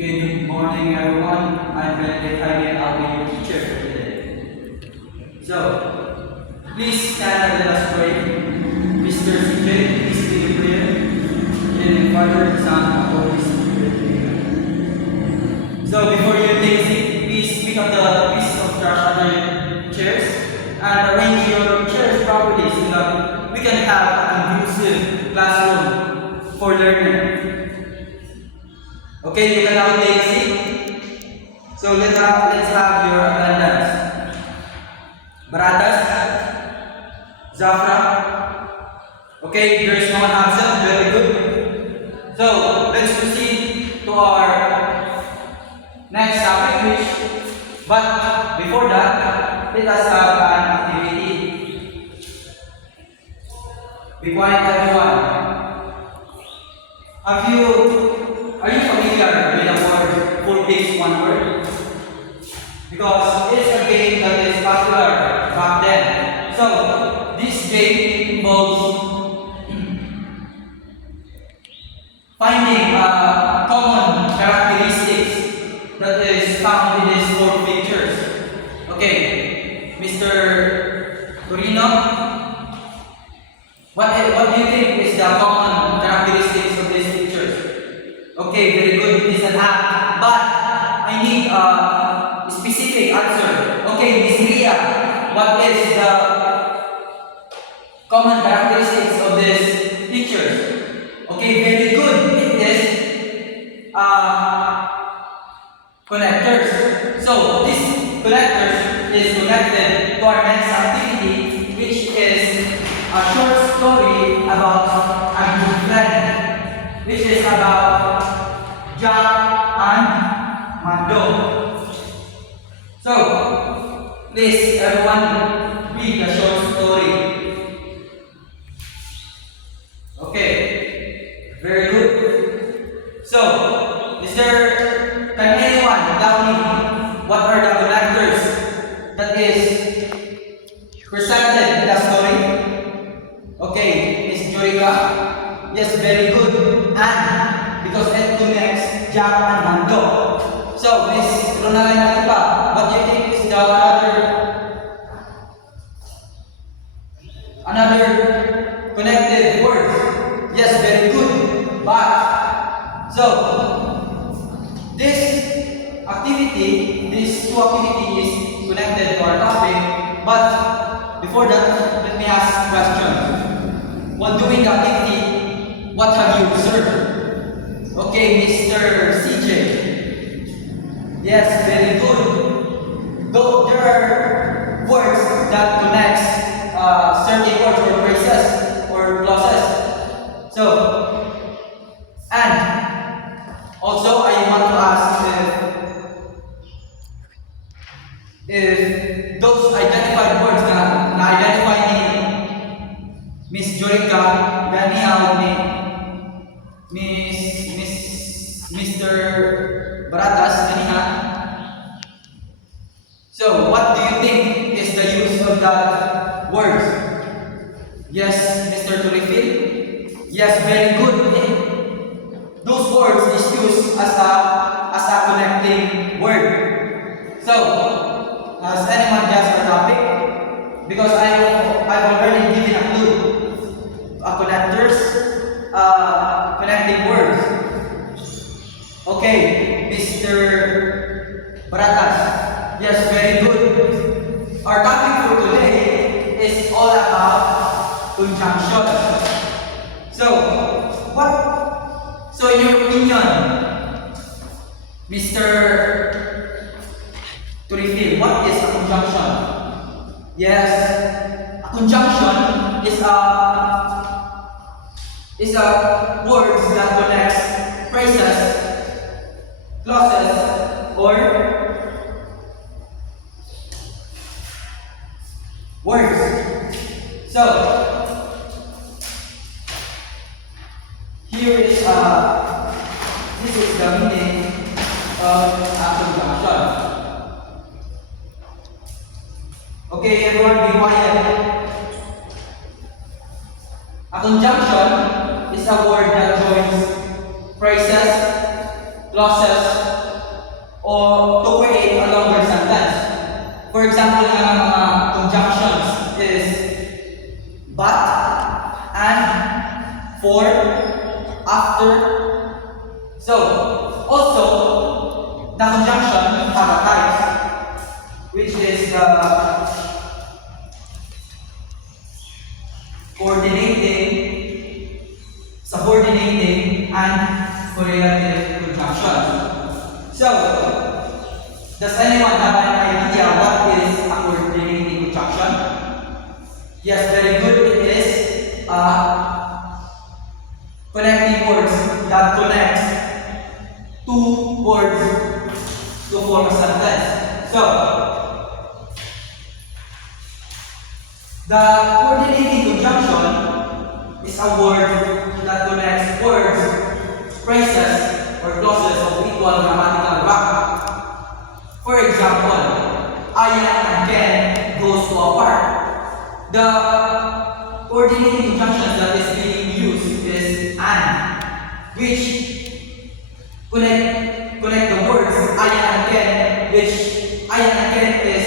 Okay, good morning everyone. I'm Benedict Jaime and I'll be your teacher for today. So, please stand and let us pray. Mr. CJ, please be the prayer. In the Father, Son, and Holy Spirit. Amen. So, before you take a seat, please pick up the pieces of trash under your chairs and arrange your chairs properly so that we can have a conducive classroom for learning. Okay, you can now take a seat. So let's have your attendance. Baratas, Zafra. Okay, there is no one absent. Very good. So let's proceed to our next topic. But before that, let us have an activity. Be quiet, everyone. Are you familiar with the word 4 pigs, 1 word? Because it's a game that is popular back then. So, this game involves finding common characteristics that is found in these 4 pictures. Okay, Mr. Torino, what do you think is the common characteristics of these pictures? Okay, very good. It is an app, but I need a specific answer. Okay, Miss Ria, what is the common characteristics of these pictures? Okay, very good. It is connectors. So this connectors is connected to our next activity, which is a short story about a good friend, which is about Jack and Mando. So, please everyone read the short story. Okay, very good. So, can anyone tell me what are the connectors that is presented in the story? Okay, Miss Joyka. Yes, very good. And because it connects Jack and Mando. So, Miss Ronalyn Alipa, what do you think is the another connected word? Yes, very good. But this activity, these 2 activities is connected to our topic. But before that, let me ask a question. While doing the activity, what have you observed? Okay, Mr. CJ. Yes, very good. Though there are words that connects certain words or phrases or clauses. So, and also I want to ask if those identified words na identify ni Miss Jorika, Ganiao, Mr. Baratas, Ganiha. So, what do you think is the use of that word? Yes, Mr. Turifil? Yes, very good. Those words is used as a connecting word. So, has anyone guessed our topic? Because I've already given a clue. Connectors, connecting words. Okay, Mr. Baratas. Yes, very good. Our topic for today is all about conjunction. So in your opinion, Mr. Turifil, what is a conjunction? Yes, a conjunction is a words that connects phrases, clauses, or words. So here is this is the meaning of a conjunction. Okay, everyone be quiet. A conjunction is a word that joins phrases, clauses, or to create a longer sentence. For example, ng mga conjunctions is but, and, for, after. So, also, the conjunction have a type, which is the coordinating, subordinating, and correlative conjunctions. So, does anyone have an idea what is a coordinating conjunction? Yes, very good. It is connecting words that connects two words to form a sentence. So, the coordinating conjunction is a word that connects words, phrases, or clauses of equal grammatical rank. For example, Ayan and Ken goes to a park. The coordinating conjunction that is being used is and, which connect the words Ayan and Ken, which Ayan and Ken is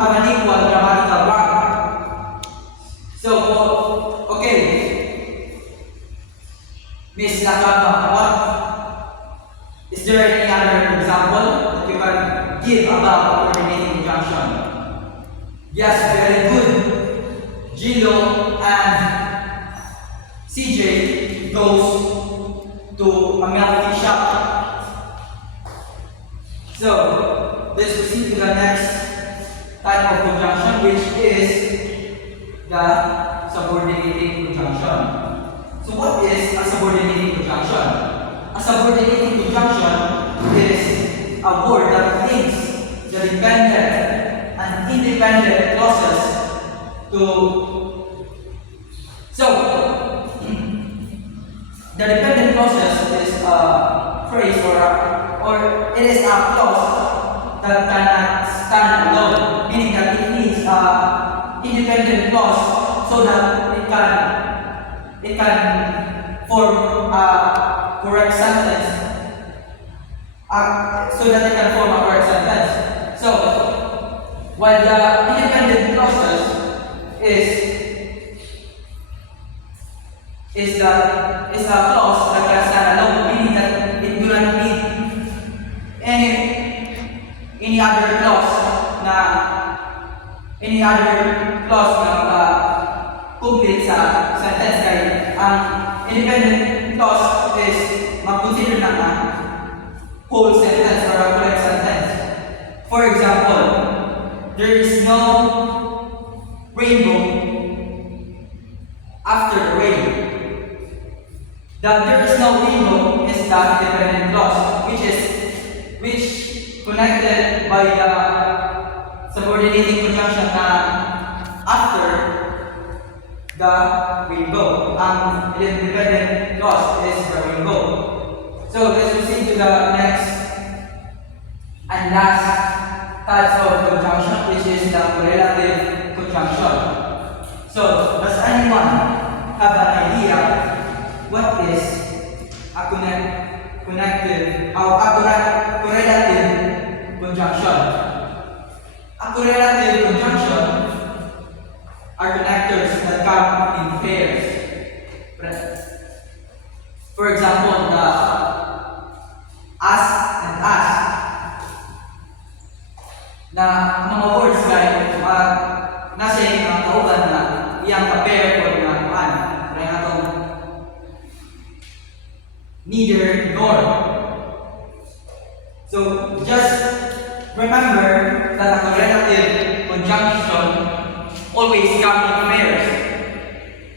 have an equal grammatical rank. So, okay, Miss Nakama, is there any other example that you can give about coordinating conjunction? Yes, very good. Gilo and CJ goes to a milk tea shop. So, let's proceed to the next type of conjunction, which is the subordinating conjunction. So, what is a subordinating conjunction? A subordinating conjunction is a word that links the dependent and independent clauses to. So, the dependent clauses is a phrase or it is a clause that cannot stand alone, meaning that it needs a independent clause so that it can form a correct sentence. So, while the independent clauses is a clause that can stand alone, meaning that it do not need any other clause na complete sa sentence. Kaya ang independent clause is mag-consider na whole sentence or a correct sentence. For example, there is no rainbow after the rain. That there is no rainbow is the independent clause, which connected by the subordinating conjunction na after the rainbow. Ang independent clause is the rainbow. So let's proceed to the next and last types of conjunction, which is the correlative conjunction. So, does anyone have an idea what is a correlative conjunction? A correlative conjunction are connectors that come in pairs. For example, the as and as. Na mga words kay nasa yung mga kauban na iyang ka-pair or na kuan. Kaya nga itong neither nor. So, just remember that a correlative conjunction always comes in pairs.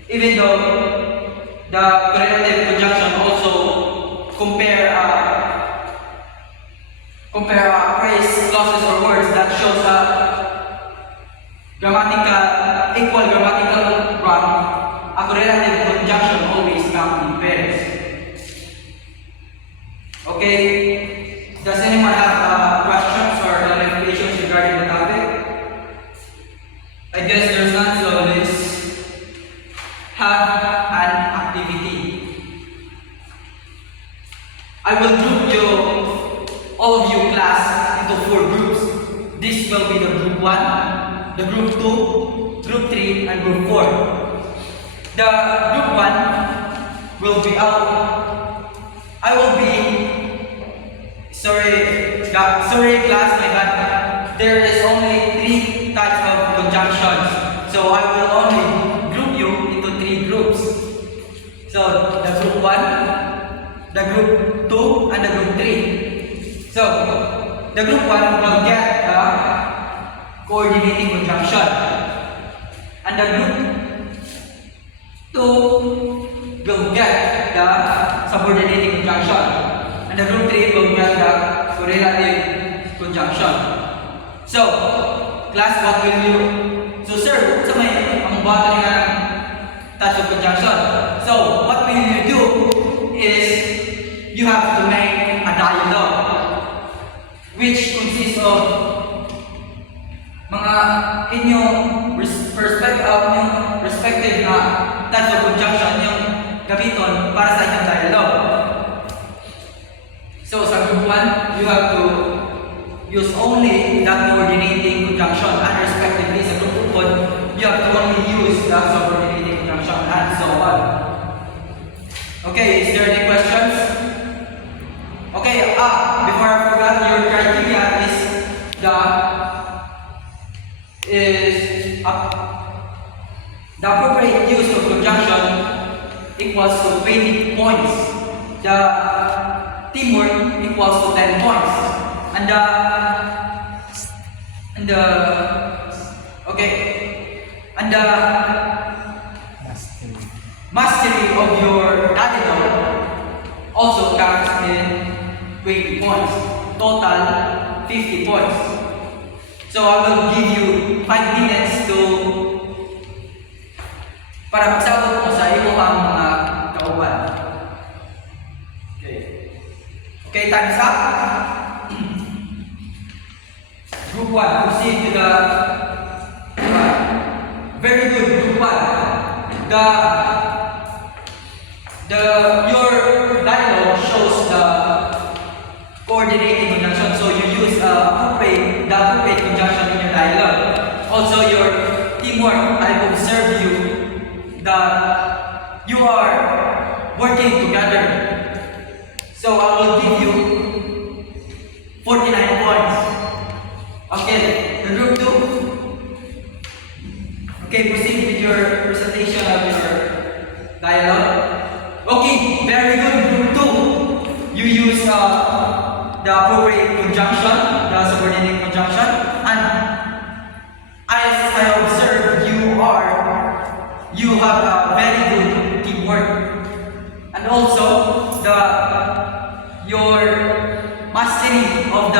Even though the correlative conjunction also compare phrase, clauses, or words that shows equal grammatical rank. A correlative conjunction always comes in pairs. Okay? Does anyone have questions or clarifications regarding the topic? I guess there's none, so let's have an activity. I will group you will be the group 1, the group 2, group 3, and group 4. The group 1 will be I will be, sorry class, my bad. There is only 3 types of conjunctions. So I will only group you into 3 groups. So the group 1, the group 2, and the group 3. So the group 1 will get the coordinating conjunction. And the group 2 will get the subordinating conjunction. And the group 3 will get the correlative conjunction. So, class, what will you... So, sir, sa may ang bata nga ng types of conjunction. So, what will you do is you have to make a dialogue which consists of mga inyong respective na types of conjunction yung gamiton para sa inyong dialogue. So, sa group 1, you have to use only the coordinating conjunction, and respectively sa group 2, you have to only use the subordinating conjunction, and so on. Okay, is there any questions? Okay, before I forgot, your criteria is the appropriate use of conjunction equals to 20 points. The teamwork equals to 10 points. And the mastery of your dialogue also counts in 20 points. Total 50 points. So I will give you 5 minutes para magsabot mo sa iyo ang mga kauban. Okay, time's up. Group 1, proceed to the very good group 1. Your dialogue shows the coordinating conjunction, so you use the appropriate conjunction in your dialogue. Also, your teamwork, I observe you that you are working together. So I will give you 49 points. Okay, the group 2. Okay, proceed with your presentation of your dialogue. Okay, very good, group 2. You use the appropriate conjunction, the subordinating conjunction, and as I observe, you have a very good teamwork, and also your mastery of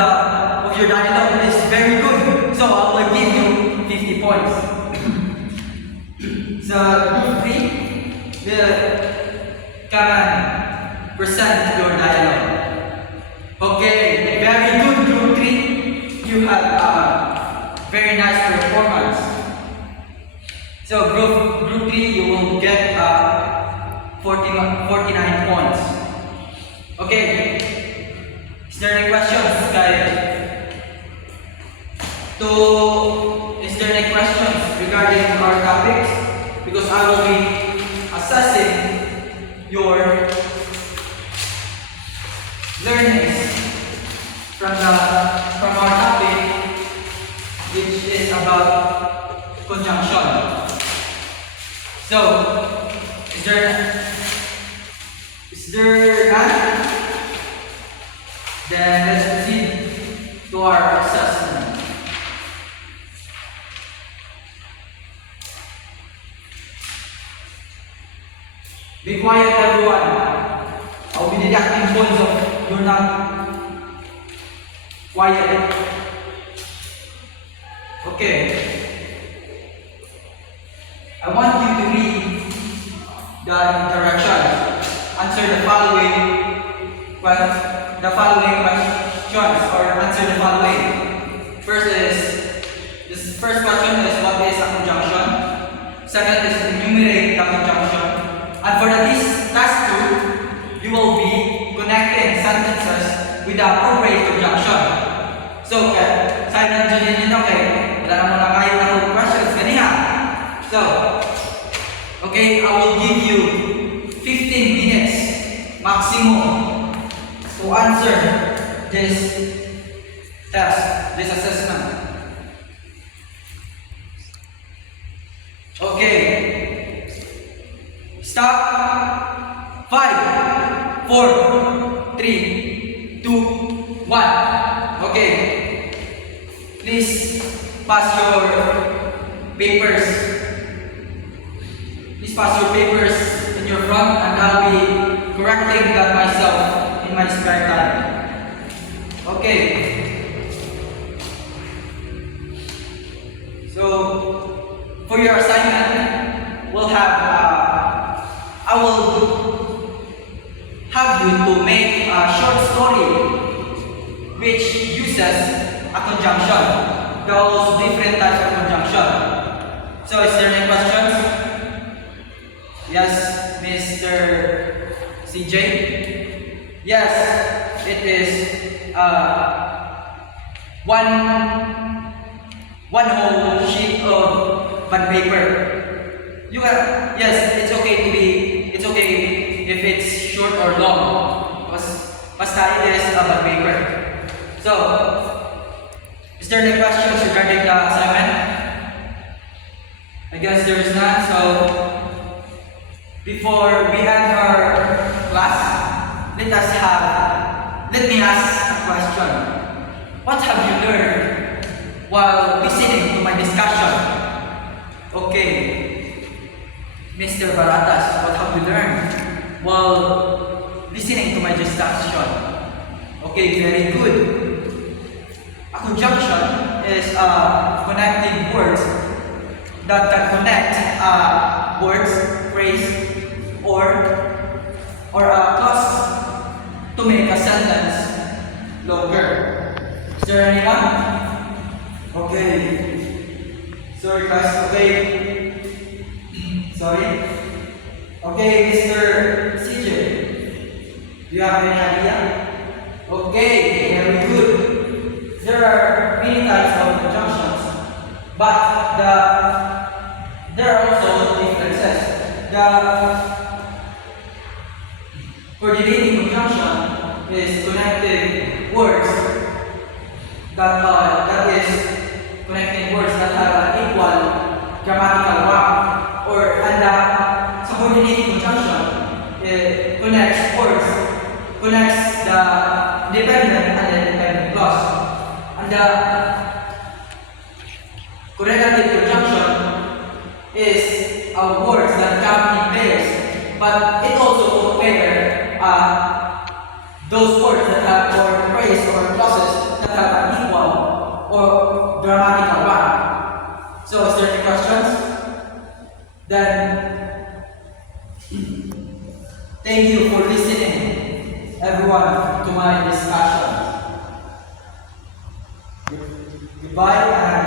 your dialogue is very good. So I will give you 50 points. So group 3 can present your dialogue. Okay, very good, group 3. You have a very nice performance. So group 3, you will get 49 points. Okay. Is there any questions, guys? Is there any questions regarding our topics? Because I will be assessing your learnings from our topic, which is about conjunction. So, is there none? Then let's proceed to our assessment. Be quiet, everyone. I'll be deducting points if you're not quiet. Okay. I want you to read the directions. Answer the following questions, or answer the following. This first question is, what is a conjunction? Second is, enumerate the conjunction. And for this last two, you will be connecting sentences with the appropriate conjunction. So, assignment dyan yun, okay? Wala naman na kahit na questions, ganiha. So, okay, I will give you 15 minutes maximum to answer this test, this assessment. Okay. Stop. 5, 4, 3, 2, 1. Okay. Please pass your papers. Please pass your papers in your front, and I'll be correcting that myself in my spare time. Okay. So, for your assignment, we'll have, I will have you to make a short story which uses a conjunction, those different types of conjunction. So, is there any questions? Yes, Mr. CJ? Yes, it is one whole sheet of bond paper. You can, yes, it's okay if it's short or long. Basta it is a bond paper. So, is there any questions regarding the assignment? I guess there is none. So, before we end our class, let me ask a question. What have you learned while listening to my discussion? Okay, Mr. Baratas, what have you learned while listening to my discussion? Okay, very good. A conjunction is connecting words that can connect words, phrase, or a clause to make a sentence longer. Is there anyone? Okay. Sorry guys, okay. Sorry. Okay, Mr. CJ. Do you have any idea? Okay, very good. There are many types of conjunctions, but there are also differences. The coordinating conjunction is connecting words that is connecting words that have an equal grammatical rank, and sa coordinating conjunction it connects the dependent and the dependent clause, and the correlative conjunction is words that come in pairs, but it also compare those words that have, or phrase or clauses that have an equal or grammatical rank. So, is there any questions? Then, thank you for listening, everyone, to my discussion. Goodbye and